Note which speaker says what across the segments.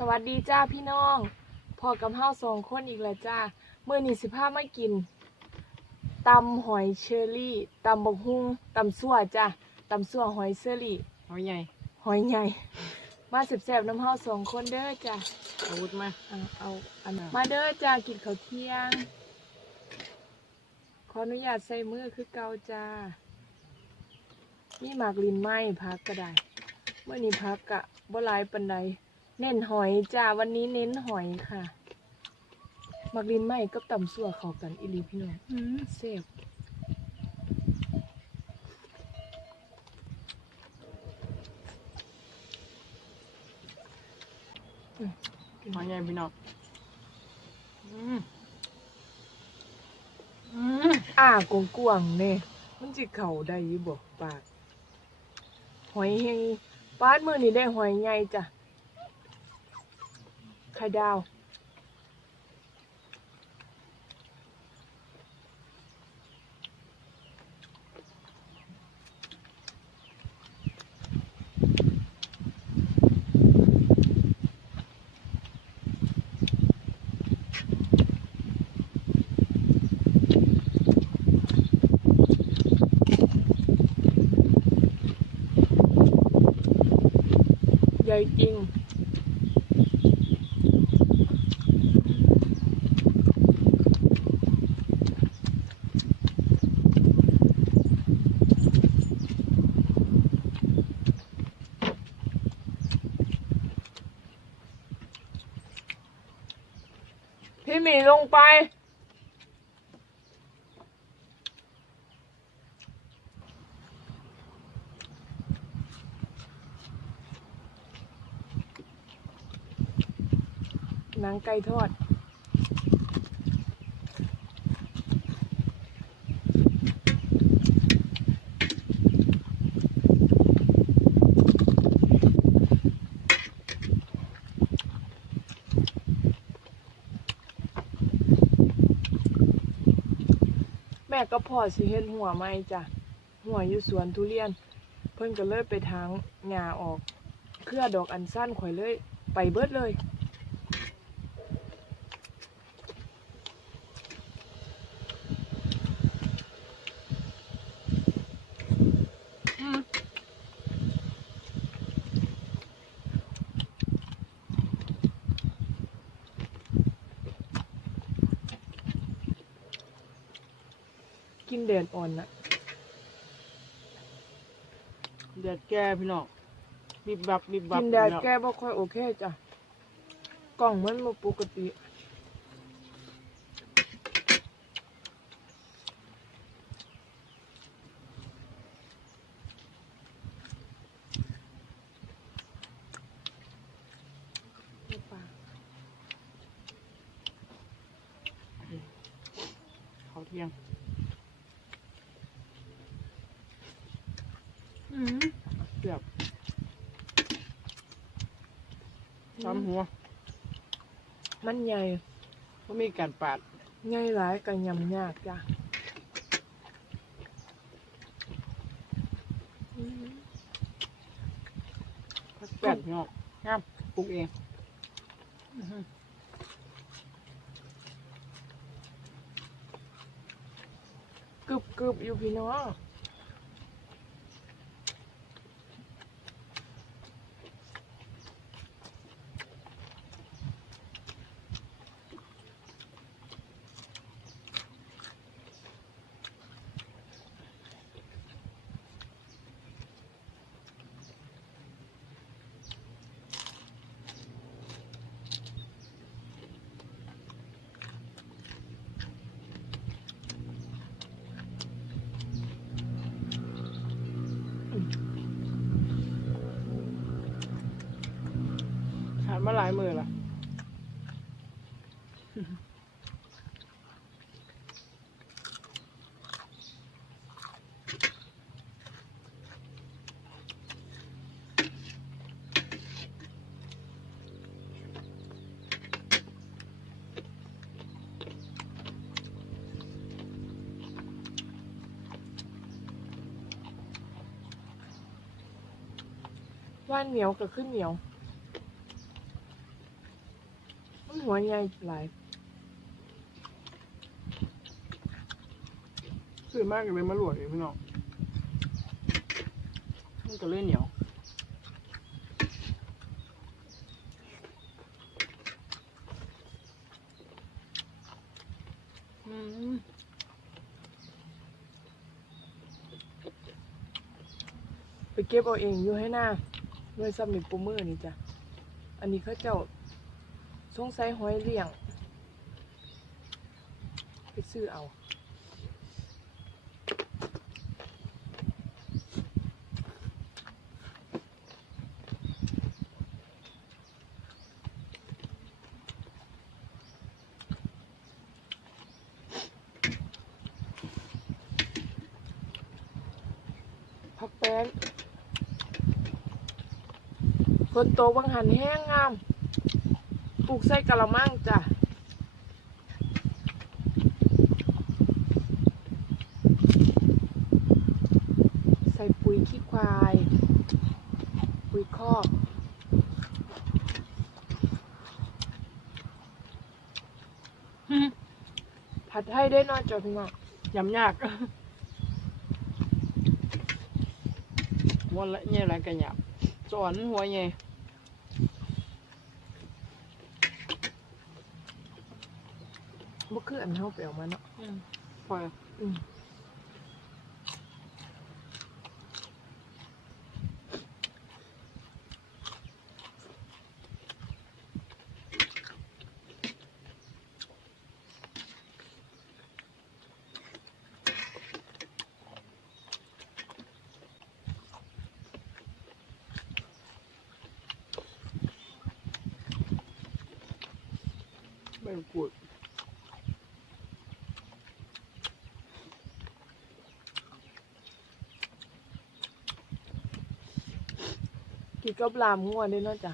Speaker 1: สวัสดีจ้าพี่น้องพอกับเฮาสองคนอีกแล้วจ้าเมื่อนี้สิพามากินตำหอยเชอรี่ตำบกฮุ่งตำซั่วจ้าตำซั่วหอยเชอรี่
Speaker 2: หอยใหญ่
Speaker 1: หอยใหญ่ มาแซ่บๆน้ำเฮาสองคนเด้อจ้า
Speaker 2: อาวุธมา
Speaker 1: เอาเอาอันนั้นมาเด้อจ้ากินข้าวเที่ยง ขออนุญาตใส่มือคือเก่าจ้ามีหมากลินไหมพักก็ได้เมื่อนี้พักกะบ่หลายปันใด เน้นหอยจ้าวันนี้เน้นหอยค่ะหมักลินไหมกับตำสั่วเข้ากันอีหลีพี่น้องอืมเซฟ
Speaker 2: หอยใหญ่พี่น้องอืมอืม
Speaker 1: อ่ากวงกวางๆเนี่ยมันจิเข่าได้อยี่บอกปาก หอยเฮงปาดมือนี่ได้หอยใหญ่จ้ะ ไข่ดาว ใหญ่จริง ไป หนังไก่ทอด ม่ก็พอสิเฮ็ดหัวไหมจ้ะหัวอยู่สวนทุเรียน เพิ่นก็เลยไปทางหญ้าออก เครือดอกอันสั้นข่อยเลย ไปเบิดเลย
Speaker 2: อืม
Speaker 1: กินแดดอ่อนน่ะ
Speaker 2: เดือดแก่พี่น้องบิบบับบิบบับ
Speaker 1: กินแดด
Speaker 2: พี่อง
Speaker 1: แก้บ่ค่อยโอเคจ้ะกล่องมันบ่ปกติ
Speaker 2: เขาเที่ยงอืมเสียบ ซ้ำหัว
Speaker 1: มันใหญ่
Speaker 2: ก็มีการปาด
Speaker 1: ใหญ่หลายก็ยำยากจ้ะอืม
Speaker 2: พักแปดพี่น้องงามปลูกเองอื้อหือกึ
Speaker 1: บกึบๆอยู่พี่น้อง มา
Speaker 2: หลายมือละ
Speaker 1: ว่านเหนียวก็ขึ้นเหนียว หัวใหญ่หลาย
Speaker 2: ซื้อมากเลยมาหลวกเลยพี่น้องมันก็เลยเหนียว
Speaker 1: ไปเก็บเอาเองอยู่ให้หน้าด้วยซ้ำนี่ปูมือนี่จ้ะ อันนี้เขาเจ้า สงสัยหอยเลี้ยง ไปซื้อเอาผักแป้งคนโตบางหันแห้งงาม ปลูกใส่กะละมังจ้ะใส่ปุ๋ยขี้ควาย ปุ๋ยคอกผัดให้ได้เนอนจ้ะพี่น้อง
Speaker 2: ยำยากวันละเนี่ยอะไรกันหยับสอนหัวใหญ่
Speaker 1: บ่คืออันเฮาไปเอามาเนาะ
Speaker 2: พอ
Speaker 1: อืม
Speaker 2: ไม่พูด
Speaker 1: กินกับลามงัวด้เนาะจ้ะ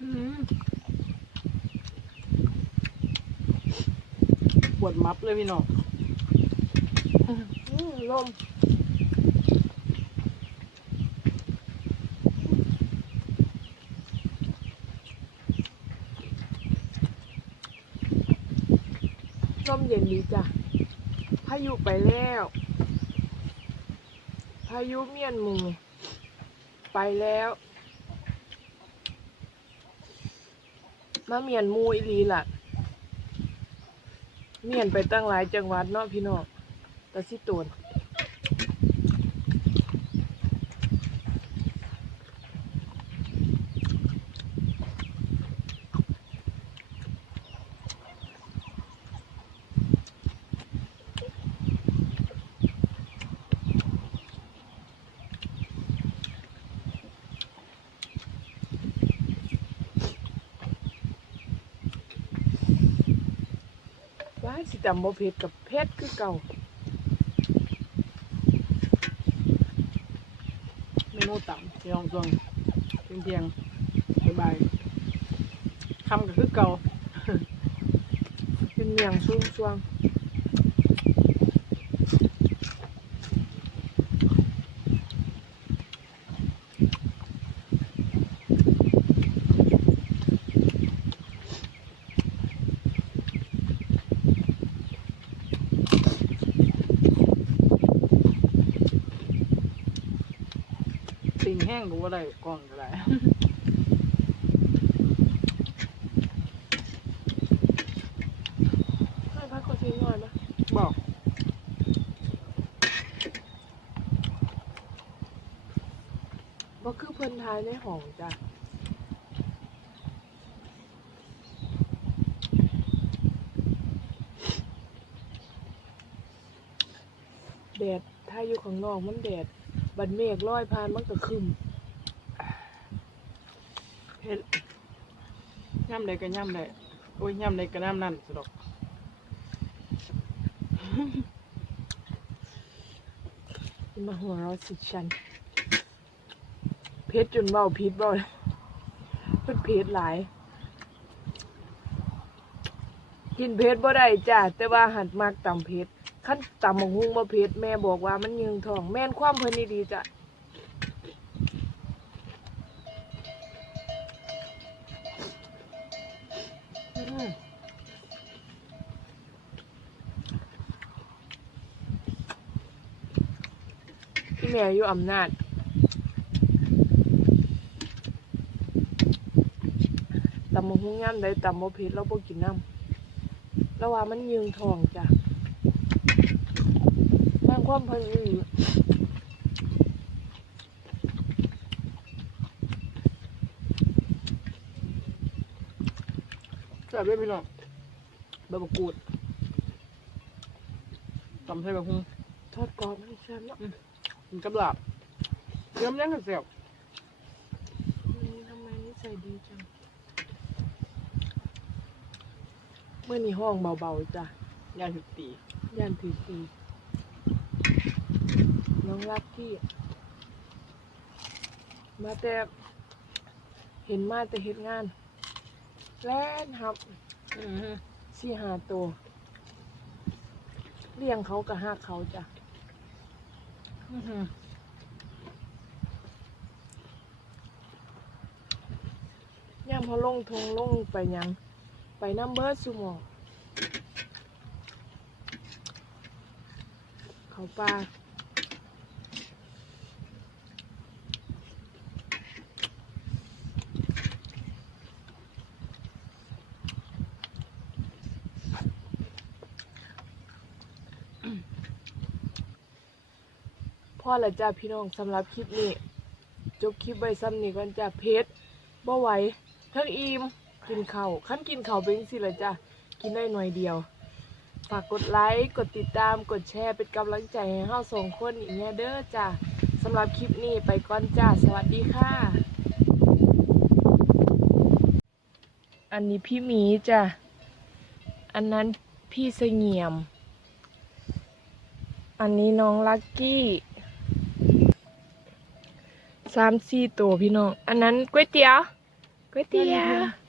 Speaker 2: อืมปวดมับเลยพี่น้อง
Speaker 1: อืมลม ลมเย็นดีจ้ะพายุไปแล้วพายุเมียนมูไปแล้วมาเมียนมูอีลีล่ะ เมียนไปตั้งหลายจังหวัดเนาะพี่น้องตะสิตนว้าย สิตำบ่เผ็ดกับเผ็ดคือเก่า
Speaker 2: เมนูต่ำพี่น้องจวงเพียงเพียงๆบายๆคำกับคือเก่า
Speaker 1: เป็นเมียงช่วง
Speaker 2: ช่วง ก็ว่าได้กล้องก็ได้
Speaker 1: ให้พักก็ทิ้งหน่อยนะ
Speaker 2: บอก
Speaker 1: บ่คือเพิ่นทายในห้องจ้ะแดดถ้าอยู่ข้างนอกมันแดด บัดเมฆลอยผ่านมันก็ครึม
Speaker 2: เฮ็ดย่ำใดก็ย่ำใดโอ้ยย่ำใดก็ย่ำนั่นสะดอก
Speaker 1: มาหัวเราสิฉันเพชรจนเบาพิษเบาเพิ่นเผ็ดหลาย กินเผ็ดบ่ได้จ้ะแต่ว่าหัดมักตำเผ็ดขั้นตำบักฮุ่งบ่เผ็ดแม่บอกว่ามันยืงทอง แม่นความเพิ่นดีจ้ะ แม่อยู่อำนาจ ตำมะฮุ่งย่ำได้ตำมะเผ็ดเราบ่กินน้ำแล้วว่ามันยืงทองจ้ะบางความเพิ่นอีหลี
Speaker 2: แซ่บเลยพี่น้องใบมะกรูดตำใส่แบบหุ้ง
Speaker 1: ทอดกรอบมันแซ่บเนาะ
Speaker 2: กินกับลาบเยี่ยมยังกันแซ่บ
Speaker 1: อืมทำไมนิสัยดีจังเมื่อนี้ห้องเบาๆจ้ะ
Speaker 2: ย่างถึกตี
Speaker 1: ย่านถือตีน้องรักที่ มาแต่ เห็นมาแต่เฮ็ดงาน แล่นครับ
Speaker 2: อือฮึ
Speaker 1: สี่หาตัวเลี้ยงเขากับหักเขาจ้ะ
Speaker 2: อือฮึ
Speaker 1: ย่ามเขาลงทงลงไปยัง ไปน้ำเบิร์ดสุหมองเขาปลา พ่อละจ้าพี่น้องสำหรับคลิปนี้ จบคลิปไว้ซ้ำนี้ก่อนจ้าเพชรบ่ไหวทั้งอิ่มกินข้าวขั้นกินข้าวเป็นสิละจ้ากินได้หน่อยเดียว ฝากกดไลค์ กดติดตาม กดแชร์เป็นกำลังใจให้เฮาสองคนอีกแน่เด้อจ้าสำหรับคลิปนี้ไปก่อนจ้าสวัสดีค่ะ อันนี้พี่หมีจ้ะอันนั้นพี่เสงี่ยม อันนี้น้องลักกี้ สามสี่ตัวพี่น้อง อันนั้นก๋วยเตี๋ยวก๋วยเตี๋ยว